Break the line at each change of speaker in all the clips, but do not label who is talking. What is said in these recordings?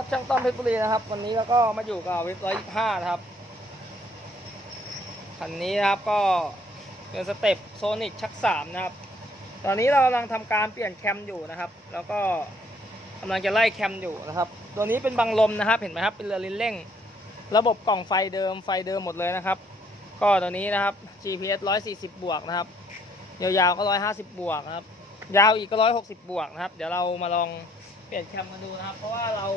ครับช่างต้อมเพชรบุรีนะครับ วันนี้เราก็มาอยู่กับวิบร้อยห้านะครับคันนี้นะครับก็เป็นสเต็ปโซนิกชักสามนะครับ ตอนนี้เรากำลังทำการเปลี่ยนแคมอยู่นะครับ แล้วก็กำลังจะไล่แคมอยู่นะครับ ตัวนี้เป็นบังลมนะครับ เห็นไหมครับเป็นเรือลิ้นเร่ง ระบบกล่องไฟเดิมไฟเดิมหมดเลยนะครับ ก็ตัวนี้นะครับ GPS 140 บวกนะครับยาวๆก็ 150 บวกนะครับ ยาวอีกก็ 160 บวกนะครับ เดี๋ยวเรามาลอง เปลี่ยนแคมกันดูนะครับ เพราะว่าเรา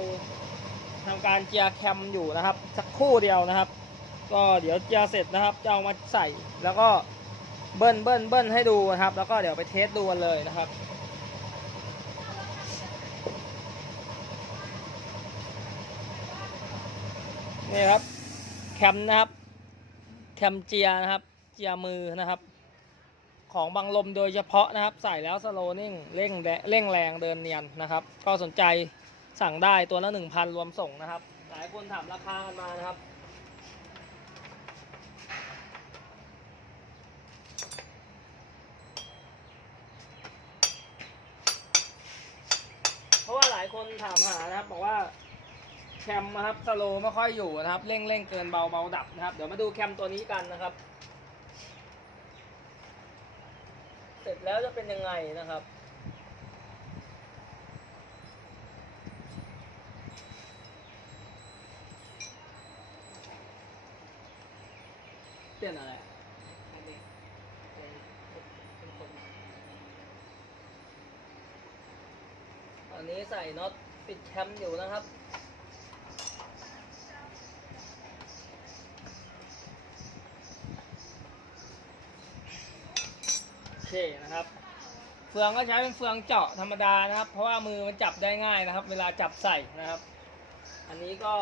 ทำการเจียแคมอยู่นะครับ สักคู่เดียวนะครับ ก็เดี๋ยวเจียเสร็จนะครับจะเอามาใส่แล้วก็เบิ้ลเบิ้ลเบิ้ลให้ดูนะครับ แล้วก็เดี๋ยวไปเทสดูกันเลยนะครับนี่ครับแคมนะครับแคมเจียนะครับ เจียมือนะครับ ของบังลมโดยเฉพาะนะครับ ใส่แล้วสโลนิ่งเร่งแรเร่งแรงเดินเนียนนะครับ ก็สนใจสั่งได้ตัวละหนึ่งพันรวมส่งนะครับ หลายคนถามราคากันมานะครับ เพราะว่าหลายคนถามหานะครับ บอกว่าแคมนะครับสโลไม่ค่อยอยู่นะครับ เร่งเร่งเกินเบาเบาดับนะครับ เดี๋ยวมาดูแคมตัวนี้กันนะครับ เสร็จแล้วจะเป็นยังไงนะครับ เปลี่ยนอะไรตอนนี้ใส่น็อตปิดแคมอยู่นะครับ เคนะครับ เฟืองก็ใช้เป็นเฟืองเจาะธรรมดานะครับ เพราะว่ามือมันจับได้ง่ายนะครับ เวลาจับใส่นะครับ อันนี้ก็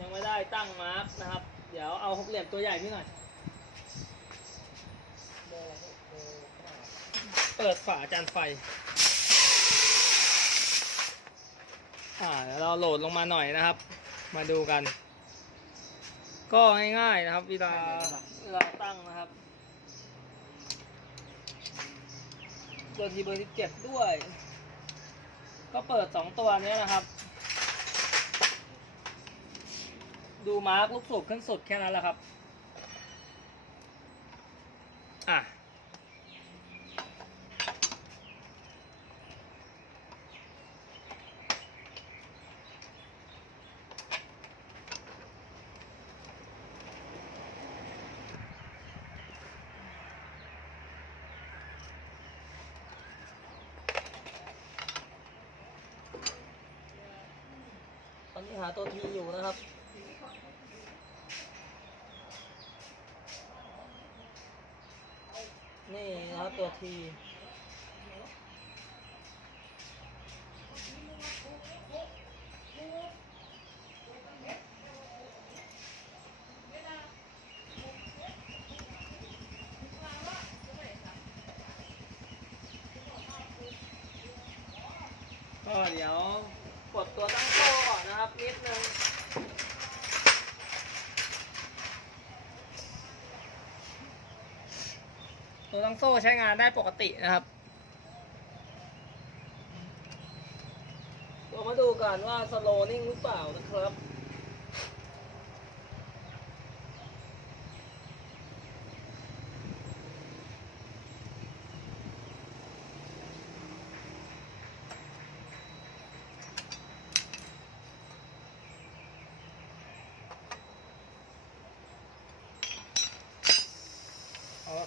ยังไม่ได้ตั้งมาร์กนะครับ เดี๋ยวเอาหกเหลี่ยมตัวใหญ่พี่หน่อย เปิดฝาจานไฟ อ่าเดี๋ยวเราโหลดลงมาหน่อยนะครับ มาดูกัน ก็ง่ายๆนะครับเวลาเวลาตั้งนะครับ ตัวทีเบอร์สิบเจ็ดด้วย ก็เปิดสองตัวนี้นะครับ ดูมาร์กลูกสูบขึ้นสุดแค่นั้นแหละครับ อะ หาตัวทีอยู่นะครับ นี่นะครับตัวทีก็เดี๋ยว กดตัวตั้งโซ่ก่อนนะครับ นิดนึงตัวตั้งโซ่ใช้งานได้ปกตินะครับเรามาดูกันว่าสโลนิ่งหรือเปล่านะครับ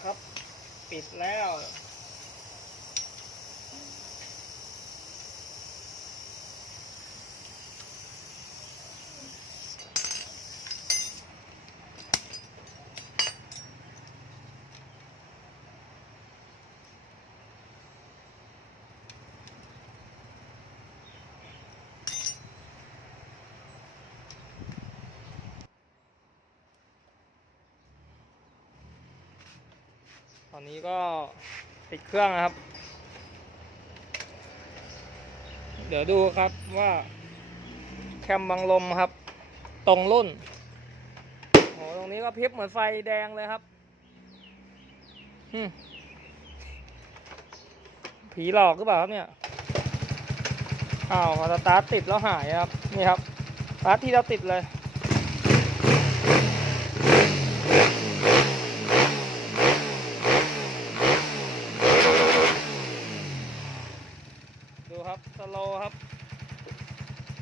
ครับ ปิดแล้ว ตอนนี้ก็ติดเครื่องนะครับ เดี๋ยวดูครับว่าแคมบังลมครับ ตรงรุ่นโอ้ตรงนี้ก็พิบเหมือนไฟแดงเลยครับผีหลอกหรือเปล่าครับเนี่ยอ้าวสตาร์ทติดแล้วหายครับ นี่ครับสตาร์ทที่เราติดเลย ครับ สโลครับ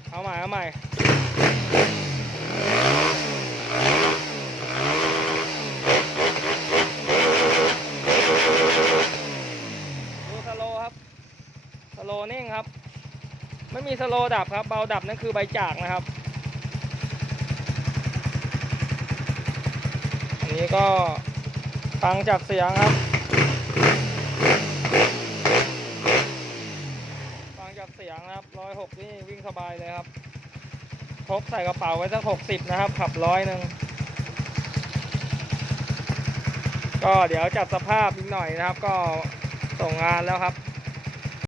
เอาใหม่ เอาใหม่ ดูสโลครับ สโลนิ่งครับ ไม่มีสโลดับครับ เบาดับนั่นคือใบจากนะครับ อันนี้ก็ฟังจากเสียงครับ ฟังจางนะครับร้อยหกนี่วิ่งสบายเลยครับพกใส่กระเป๋าไว้สักหกสิบนะครับ ขับร้อยหนึ่งก็เดี๋ยวจัดสภาพอีกหน่อยนะครับ ก็ส่งงานแล้วครับ